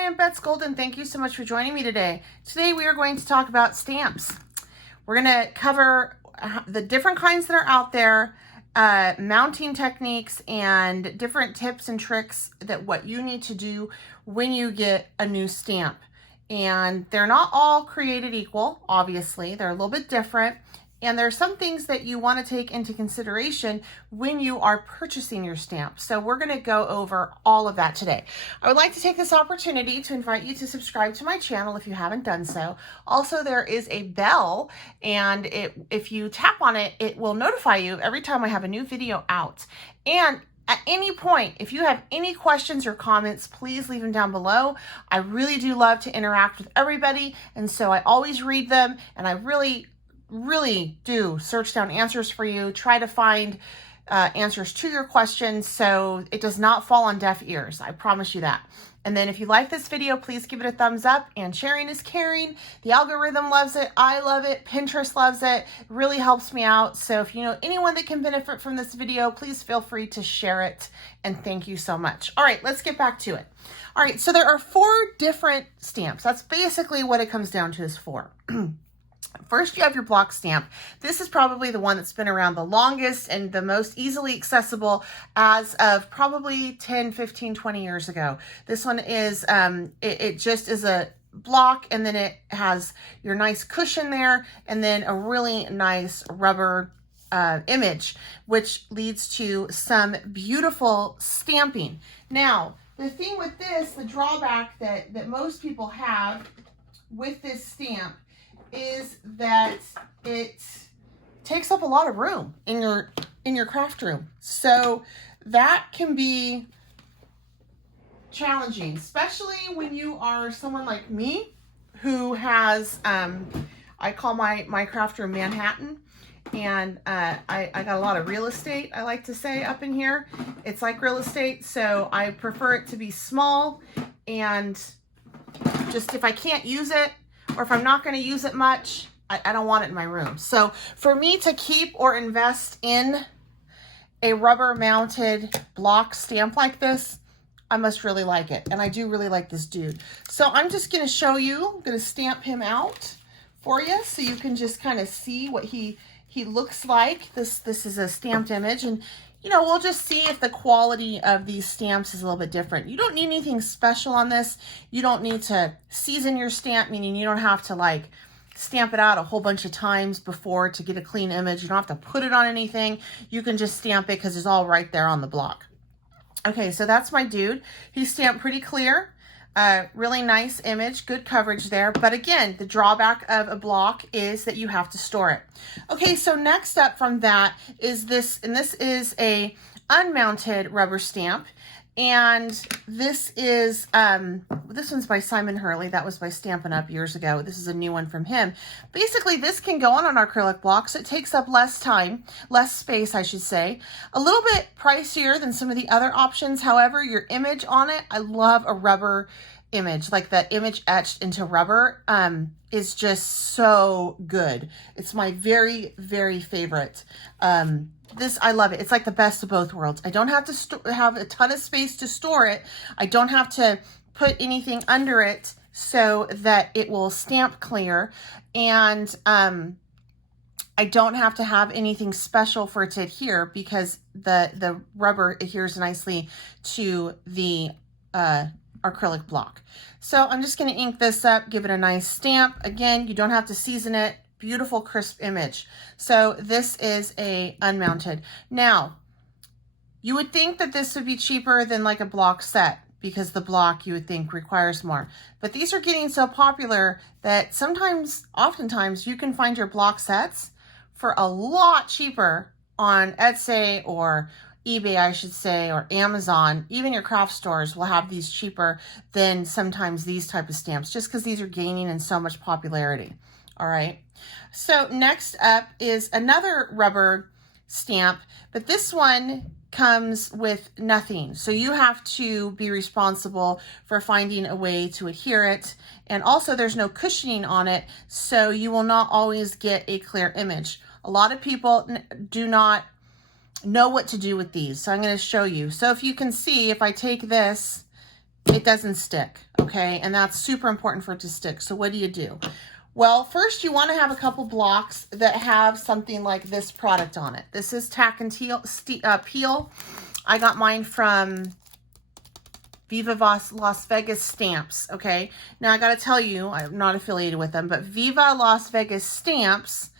Hi, I'm Bets Golden. Thank you so much for joining me today. Today we are going to talk about stamps. We're going to cover the different kinds that are out there, mounting techniques, and different tips and tricks that what you need to do when you get a new stamp. And they're not all created equal, obviously. They're a little bit different. And there are some things that you want to take into consideration when you are purchasing your stamp. So we're going to go over all of that today. I would like to take this opportunity to invite you to subscribe to my channel if you haven't done so. Also, there is a bell, and if you tap on it, it will notify you every time I have a new video out. And at any point, if you have any questions or comments, please leave them down below. I really do love to interact with everybody, and so I always read them, and I really do search down answers for you, try to find answers to your questions so it does not fall on deaf ears. I promise you that. And then if you like this video, please give it a thumbs up, and sharing is caring. The algorithm loves it. I love it. Pinterest loves it. It really helps me out. So if you know anyone that can benefit from this video, please feel free to share it. And thank you so much. All right, let's get back to it. All right, so there are 4 different stamps. That's basically what it comes down to, is 4. First, you have your block stamp. This is probably the one that's been around the longest and the most easily accessible as of probably 10, 15, 20 years ago. This one is, it just is a block, and then it has your nice cushion there, and then a really nice rubber image, which leads to some beautiful stamping. Now, the thing with this, the drawback that most people have with this stamp is that it takes up a lot of room in your craft room. So that can be challenging, especially when you are someone like me who has, I call my craft room Manhattan, and I got a lot of real estate, I like to say, up in here. It's like real estate, so I prefer it to be small, and just if I can't use it, or if I'm not going to use it much, I don't want it in my room. So for me to keep or invest in a rubber mounted block stamp like this, I must really like it. And I do really like this dude. So I'm just going to show you, I'm going to stamp him out for you so you can just kind of see what he looks like. This is a stamped image, and you know, we'll just see if the quality of these stamps is a little bit different. You don't need anything special on this. You don't need to season your stamp, meaning you don't have to like stamp it out a whole bunch of times before to get a clean image. You don't have to put it on anything. You can just stamp it because it's all right there on the block. Okay, so that's my dude. He's stamped pretty clear. Really nice image, good coverage there. But again, the drawback of a block is that you have to store it. Okay, so next up from that is this, and this is a unmounted rubber stamp. And this is, this one's by Simon Hurley. That was by Stampin' Up! Years ago. This is a new one from him. Basically, this can go on an acrylic block, so it takes up less time, less space, I should say. A little bit pricier than some of the other options. However, your image on it, I love a rubber image, like that image etched into rubber, is just so good. It's my very, very favorite. This, I love it. It's like the best of both worlds. I don't have to have a ton of space to store it. I don't have to put anything under it so that it will stamp clear. And I don't have to have anything special for it to adhere because the rubber adheres nicely to the acrylic block. So I'm just going to ink this up, give it a nice stamp. Again, you don't have to season it. Beautiful crisp image. So this is a unmounted. Now, you would think that this would be cheaper than like a block set because the block you would think requires more. But these are getting so popular that oftentimes you can find your block sets for a lot cheaper on Etsy or eBay, I should say, or Amazon. Even your craft stores will have these cheaper than sometimes these type of stamps, just because these are gaining in so much popularity. All right. So next up is another rubber stamp, but this one comes with nothing. So you have to be responsible for finding a way to adhere it. And also there's no cushioning on it, so you will not always get a clear image. A lot of people do not know what to do with these. So I'm going to show you. So if you can see, if I take this it doesn't stick, okay? And that's super important for it to stick. So what do? Well, first you want to have a couple blocks that have something like this product on it. This is Tack and Peel. I got mine from Viva Las Vegas Stamps, okay? Now I got to tell you, I'm not affiliated with them, but Viva Las Vegas Stamps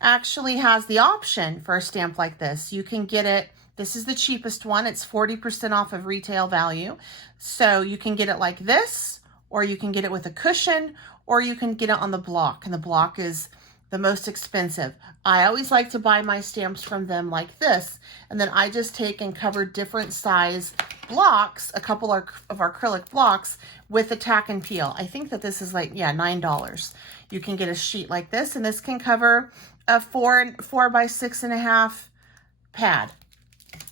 actually has the option for a stamp like this. You can get it, this is the cheapest one. It's 40% off of retail value. So you can get it like this, or you can get it with a cushion, or you can get it on the block, and the block is the most expensive. I always like to buy my stamps from them like this, and then I just take and cover different size blocks, a couple of acrylic blocks with a Tack and Peel. I think that this is like, yeah, $9. You can get a sheet like this, and this can cover a 4 by 6.5 pad.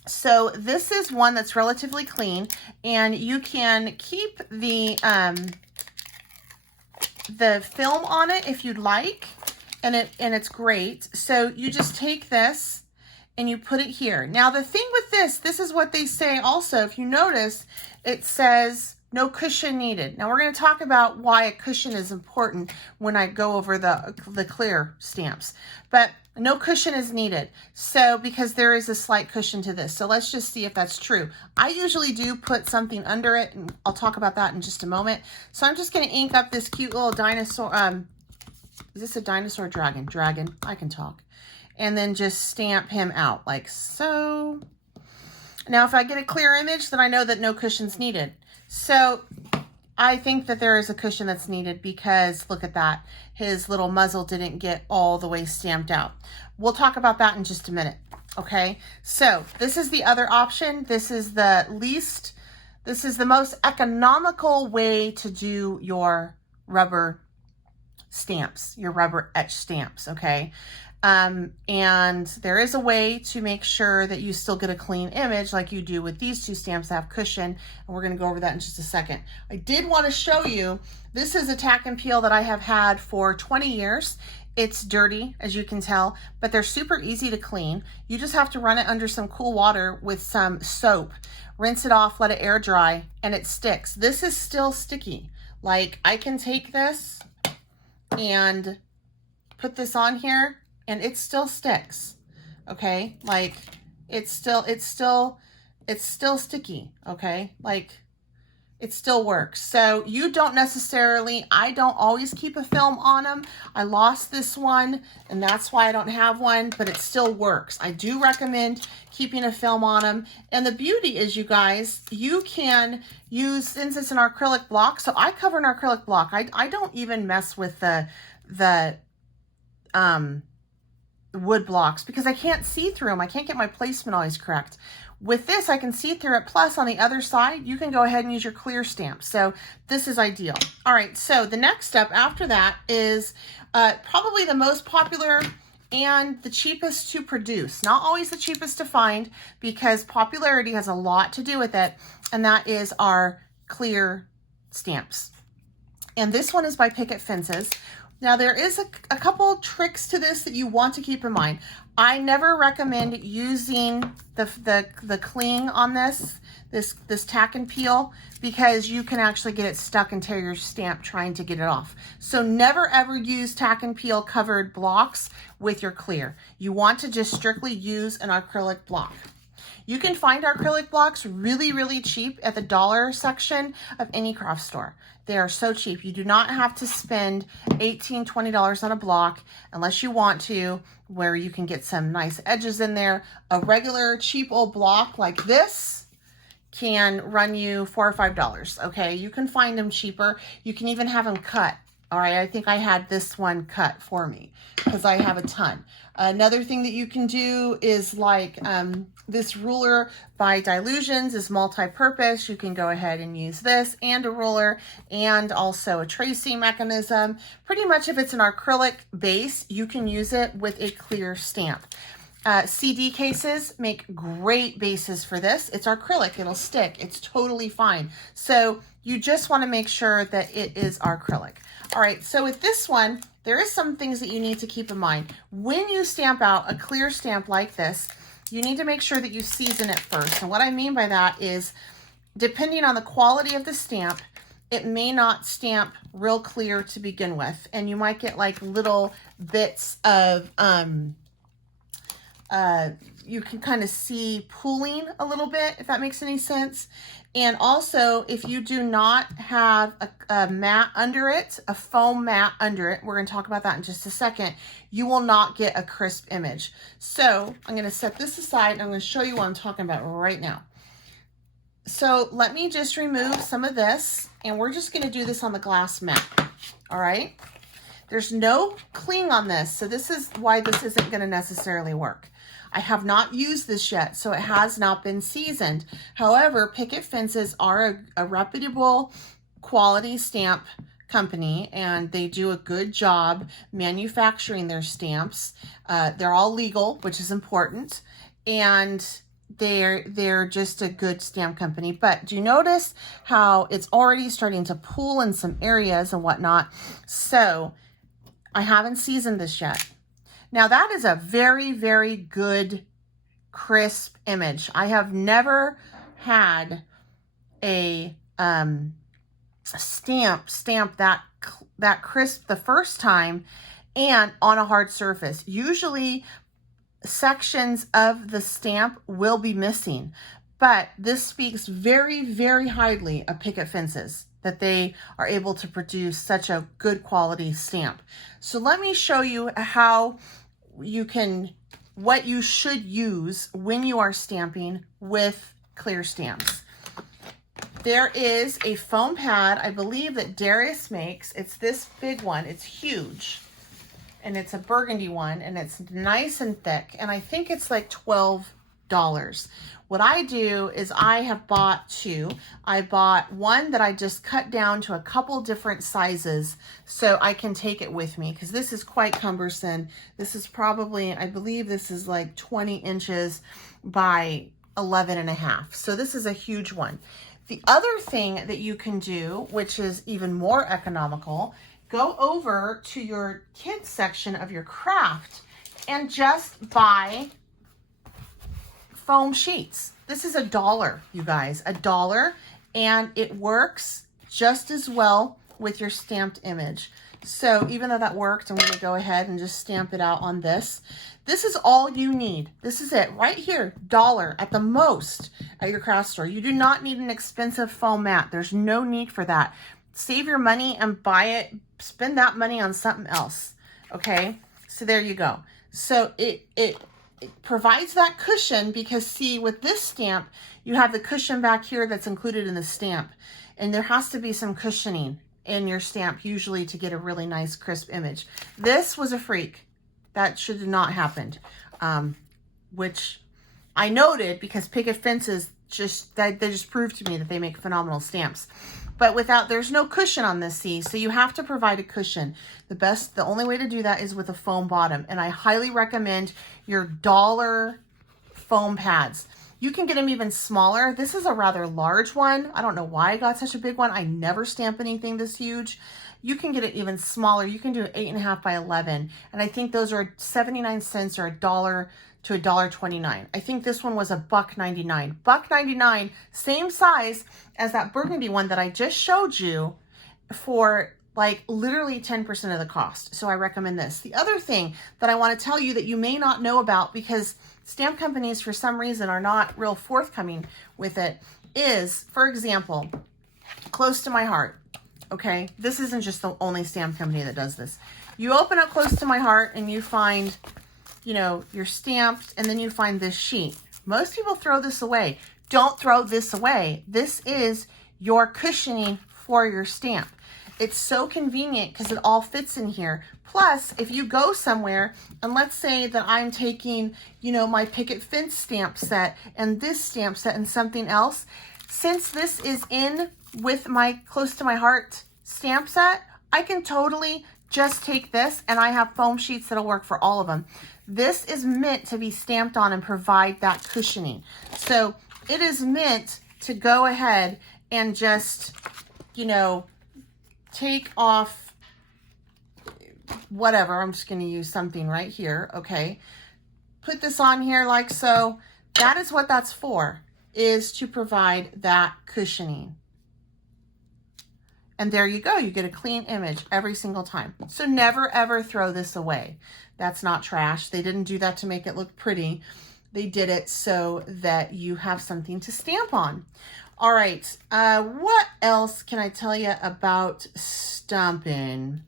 So this is one that's relatively clean, and you can keep the film on it if you'd like, and it's great. So you just take this and you put it here. Now the thing with this is what they say also. If you notice, it says no cushion needed. Now we're going to talk about why a cushion is important when I go over the clear stamps, but no cushion is needed. So because there is a slight cushion to this. So let's just see if that's true. I usually do put something under it, and I'll talk about that in just a moment. So I'm just going to ink up this cute little dinosaur. Is this a dinosaur? Dragon. I can talk. And then just stamp him out like so. Now if I get a clear image, then I know that no cushion's needed. So I think that there is a cushion that's needed because look at that. His little muzzle didn't get all the way stamped out. We'll talk about that in just a minute. Okay, so this is the other option. This is the most economical way to do your rubber stamps, your rubber etch stamps, okay? And there is a way to make sure that you still get a clean image like you do with these two stamps that have cushion, and we're going to go over that in just a second. I did want to show you, this is a Tack and Peel that I have had for 20 years. It's dirty, as you can tell, but they're super easy to clean. You just have to run it under some cool water with some soap, rinse it off, let it air dry, and it sticks. This is still sticky. Like, I can take this and put this on here and it still sticks. Okay, like it's still sticky. Okay, like it still works. So you don't necessarily, I don't always keep a film on them. I lost this one and that's why I don't have one, but it still works. I do recommend keeping a film on them. And the beauty is, you guys, you can use, since it's an acrylic block, so I cover an acrylic block. I don't even mess with the wood blocks because I can't see through them. I can't get my placement always correct. With this, I can see through it. Plus, on the other side, you can go ahead and use your clear stamp. So this is ideal. All right, so the next step after that is probably the most popular and the cheapest to produce. Not always the cheapest to find because popularity has a lot to do with it, and that is our clear stamps. And this one is by Picket Fences. Now there is a couple tricks to this that you want to keep in mind. I never recommend using the cling on this Tack and Peel because you can actually get it stuck and tear your stamp trying to get it off. So never ever use Tack and Peel covered blocks with your clear. You want to just strictly use an acrylic block. You can find our acrylic blocks really, really cheap at the dollar section of any craft store. They are so cheap. You do not have to spend $18, $20 on a block unless you want to, where you can get some nice edges in there. A regular cheap old block like this can run you $4 or $5, okay? You can find them cheaper. You can even have them cut. All right, I think I had this one cut for me because I have a ton. Another thing that you can do is like this ruler by Dilutions is multi-purpose. You can go ahead and use this and a ruler and also a tracing mechanism. Pretty much if it's an acrylic base, you can use it with a clear stamp. CD cases make great bases for this. It's acrylic, it'll stick. It's totally fine. So you just want to make sure that it is acrylic. All right, so with this one, there is some things that you need to keep in mind. When you stamp out a clear stamp like this, you need to make sure that you season it first. And what I mean by that is depending on the quality of the stamp, it may not stamp real clear to begin with. And you might get like little bits of, you can kind of see pooling a little bit, if that makes any sense. And also, if you do not have a mat under it, a foam mat under it, we're going to talk about that in just a second, you will not get a crisp image. So I'm going to set this aside and I'm going to show you what I'm talking about right now. So let me just remove some of this, and we're just going to do this on the glass mat. All right. There's no cling on this, so this is why this isn't going to necessarily work. I have not used this yet, so it has not been seasoned. However, Picket Fences are a reputable quality stamp company, and they do a good job manufacturing their stamps. They're all legal, which is important, and they're just a good stamp company. But do you notice how it's already starting to pool in some areas and whatnot? So I haven't seasoned this yet. Now that is a very, very good crisp image. I have never had a stamp that crisp the first time and on a hard surface. Usually sections of the stamp will be missing, but this speaks very, very highly of Picket Fences, that they are able to produce such a good quality stamp. So let me show you how you can, what you should use when you are stamping with clear stamps. There is a foam pad, I believe, that Darius makes. It's this big one. It's huge. And it's a burgundy one, and it's nice and thick. And I think it's like $12. What I do is I have bought two. I bought one that I just cut down to a couple different sizes so I can take it with me, because this is quite cumbersome. This is probably, I believe this is like 20 inches by 11.5. So this is a huge one. The other thing that you can do, which is even more economical, go over to your kids section of your craft and just buy foam sheets. This is $1, you guys, $1, and it works just as well with your stamped image. So even though that worked, I'm going to go ahead and just stamp it out on this. This is all you need. This is it right here, $1 at the most at your craft store. You do not need an expensive foam mat. There's no need for that. Save your money and buy it. Spend that money on something else. Okay, so there you go. So it provides that cushion, because see, with this stamp, you have the cushion back here that's included in the stamp, and there has to be some cushioning in your stamp usually to get a really nice crisp image. This was a freak. That should have not happened, which I noted because Picket Fences they just proved to me that they make phenomenal stamps. But there's no cushion on this, see, so you have to provide a cushion. The only way to do that is with a foam bottom, and I highly recommend your $1 foam pads. You can get them even smaller. This is a rather large one. I don't know why I got such a big one. I never stamp anything this huge. You can get it even smaller. You can do 8.5 by 11, and I think those are 79 cents or $1 to $1.29. I think this one was $1.99. $1.99, same size as that burgundy one that I just showed you, for like literally 10% of the cost. So I recommend this. The other thing that I want to tell you that you may not know about, because stamp companies for some reason are not real forthcoming with it, is, for example, Close to My Heart. Okay, this isn't just the only stamp company that does this. You open up Close to My Heart and you find, you know, you're stamped, and then you find this sheet. Most people throw this away. Don't throw this away. This is your cushioning for your stamp. It's so convenient because it all fits in here. Plus, if you go somewhere, and let's say that I'm taking, you know, my Picket Fence stamp set and this stamp set and something else, since this is in with my Close to My Heart stamp set, I can totally just take this, and I have foam sheets that'll work for all of them. This is meant to be stamped on and provide that cushioning. So it is meant to go ahead and just, you know, take off whatever. I'm just going to use something right here. Okay. Put this on here like so. That is what that's for. is to provide that cushioning. And there you go. You get a clean image every single time. So never ever throw this away. That's not trash. They didn't do that to make it look pretty. They did it so that you have something to stamp on. All right. What else can I tell you about stamping?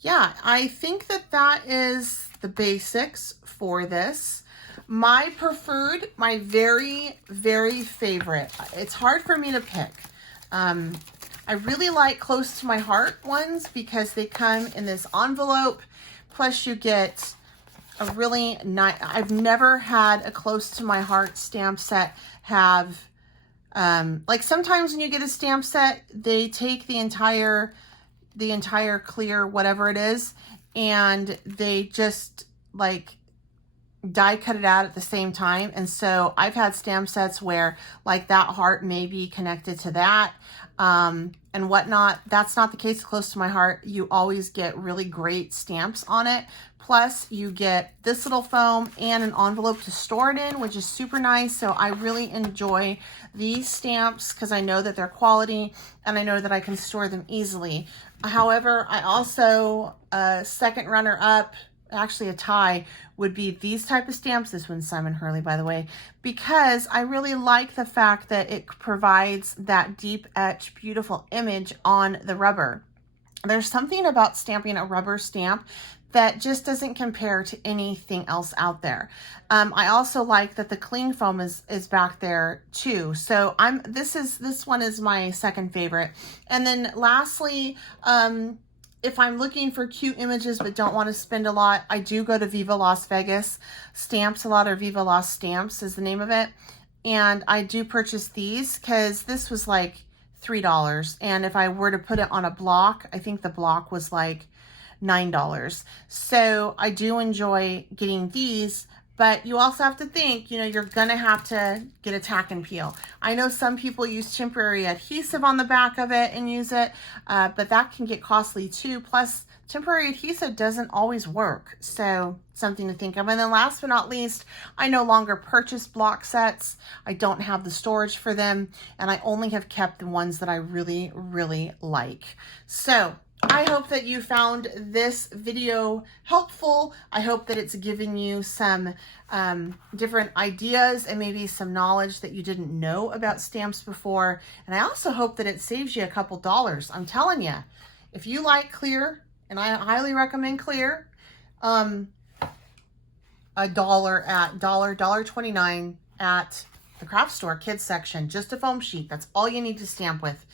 Yeah, I think that is the basics for this. My preferred, my very, very favorite. It's hard for me to pick. I really like close to my heart ones because they come in this envelope. Plus you get a really nice, I've never had a close to my heart stamp set have, like sometimes when you get a stamp set, they take the entire clear, whatever it is, and they just like die cut it out at the same time. And so I've had stamp sets where like that heart may be connected to that and whatnot. That's not the case close to my heart. You always get really great stamps on it. Plus you get this little foam and an envelope to store it in, which is super nice. So I really enjoy these stamps because I know that they're quality and I know that I can store them easily. However, I also, second runner up, actually a tie, would be these type of stamps. This one's Simon Hurley, by the way, because I really like the fact that it provides that deep etch, beautiful image on the rubber. There's something about stamping a rubber stamp that just doesn't compare to anything else out there. I also like that the cling foam is back there too. So this one is my second favorite. And then lastly, if I'm looking for cute images but don't want to spend a lot, I do go to Viva Las Vegas Stamps. A lot of Viva Las Stamps is the name of it. And I do purchase these because this was like $3. And if I were to put it on a block, I think the block was like $9. So I do enjoy getting these, but you also have to think, you know, you're going to have to get a tack and peel. I know some people use temporary adhesive on the back of it and use it, but that can get costly too. Plus, temporary adhesive doesn't always work. So something to think of. And then last but not least, I no longer purchase block sets. I don't have the storage for them, and I only have kept the ones that I really, really like. So I hope that you found this video helpful. I hope that it's given you some different ideas and maybe some knowledge that you didn't know about stamps before. And I also hope that it saves you a couple dollars. I'm telling you, if you like clear, and I highly recommend clear, $1 at $1.29 at the craft store kids section, just a foam sheet. That's all you need to stamp with.